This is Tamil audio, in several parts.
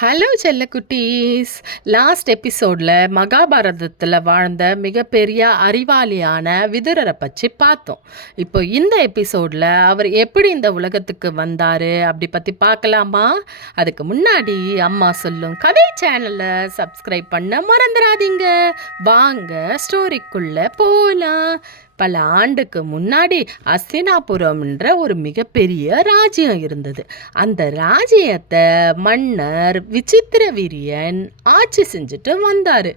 ஹலோ செல்லக்குட்டீஸ். லாஸ்ட் எபிசோடில் மகாபாரதத்தில் வாழ்ந்த மிகப்பெரிய அறிவாளியான விதுரரை பற்றி பார்த்தோம். இப்போ இந்த எபிசோடில் அவர் எப்படி இந்த உலகத்துக்கு வந்தார் அப்படி பற்றி பார்க்கலாமா? அதுக்கு முன்னாடி அம்மா சொல்லும் கதை சேனலை சப்ஸ்கிரைப் பண்ண மறந்துடாதீங்க. வாங்க ஸ்டோரிக்குள்ளே போகலாம். பல ஆண்டுக்கு முன்னாடி அஸ்தினாபுரம்ன்ற ஒரு மிகப்பெரிய ராஜ்யம் இருந்தது. அந்த ராஜ்யத்தை மன்னர் விசித்திர வீரியன் ஆட்சி செஞ்சுட்டு வந்தார்.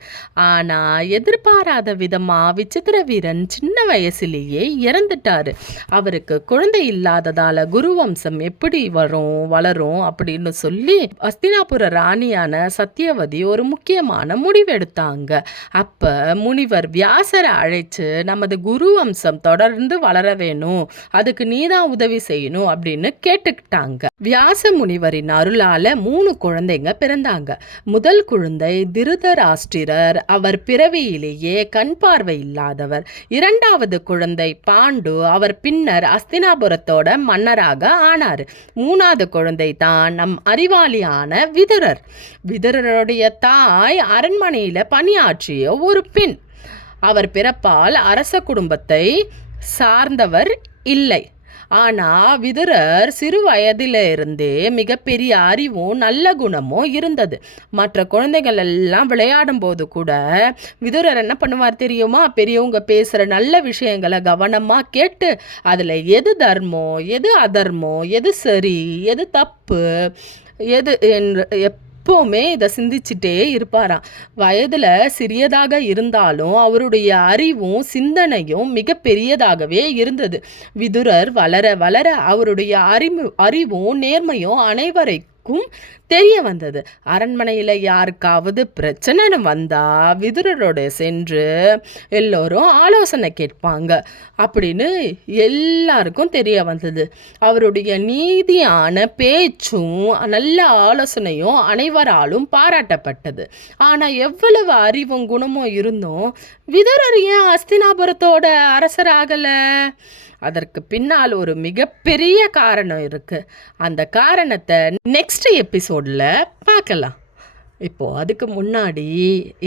ஆனால் எதிர்பாராத விதமாக விசித்திர வீரன் சின்ன வயசுலேயே இறந்துட்டார். அவருக்கு குழந்தை இல்லாததால் குருவம்சம் எப்படி வளரும் அப்படின்னு சொல்லி அஸ்தினாபுர ராணியான சத்தியவதி ஒரு முக்கியமான முடிவெடுத்தாங்க. அப்போ முனிவர் வியாசரை அழைச்சு நமது குரு வம்சம் தொடர்ந்து வளர வேணும், அதுக்கு நீதான் உதவி செய்யணும் அப்படின்னு கேட்டுக்கிட்டாங்க. வியாச முனிவரின் அருளால 3 குழந்தைங்க பிறந்தாங்க. முதல் குழந்தை திருதராஷ்டிரர். அவர் பிறவியிலேயே கண் பார்வை இல்லாதவர். இரண்டாவது குழந்தை பாண்டு. அவர் பின்னர் அஸ்தினாபுரத்தோட மன்னராக ஆனார். 3வது குழந்தை தான் நம் அறிவாளியான விதுரர். விதுரருடைய தாய் அரண்மனையில் பணியாற்றிய ஒரு பெண். அவர் பிறப்பால் அரச குடும்பத்தை சார்ந்தவர் இல்லை. ஆனால் விதுரர் சிறு வயதிலிருந்தே மிகப்பெரிய அறிவும் நல்ல குணமும் இருந்தது. மற்ற குழந்தைகள் எல்லாம் விளையாடும் போது கூட விதுரர் என்ன பண்ணுவார் தெரியுமா? பெரியவங்க பேசுகிற நல்ல விஷயங்களை கவனமாக கேட்டு அதில் எது தர்மம், எது அதர்மம், எது சரி, எது தப்பு, எது என்று எப்போவுமே இதை சிந்திச்சுட்டே இருப்பாராம். வயதில் சிறியதாக இருந்தாலும் அவருடைய அறிவும் சிந்தனையும் மிக பெரியதாகவே இருந்தது. விதுரர் வளர வளர அவருடைய அறிவும் நேர்மையும் அனைவரைக்கும் தெரிய வந்தது. அரண்மனையில் யாருக்காவது பிரச்சனைன்னு வந்தால் விதுரரோட சென்று எல்லோரும் ஆலோசனை கேட்பாங்க அப்படின்னு எல்லாருக்கும் தெரிய வந்தது. அவருடைய நீதியான பேச்சும் நல்ல ஆலோசனையும் அனைவராலும் பாராட்டப்பட்டது. ஆனால் எவ்வளவு அறிவும் குணமும் இருந்தும் விதுரர் ஏன் அஸ்தினாபுரத்தோட அரசராகலை? அதற்கு பின்னால் ஒரு மிகப்பெரிய காரணம் இருக்குது. அந்த காரணத்தை நெக்ஸ்ட் எபிசோடில் பார்க்கலாம். இப்போது அதுக்கு முன்னாடி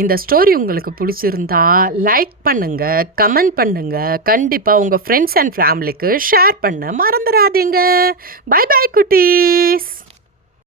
இந்த ஸ்டோரி உங்களுக்கு பிடிச்சிருந்தா லைக் பண்ணுங்கள், கமெண்ட் பண்ணுங்கள், கண்டிப்பாக உங்கள் ஃப்ரெண்ட்ஸ் அண்ட் ஃபேமிலிக்கு ஷேர் பண்ண மறந்துடாதீங்க. பை பை குட்டீஸ்.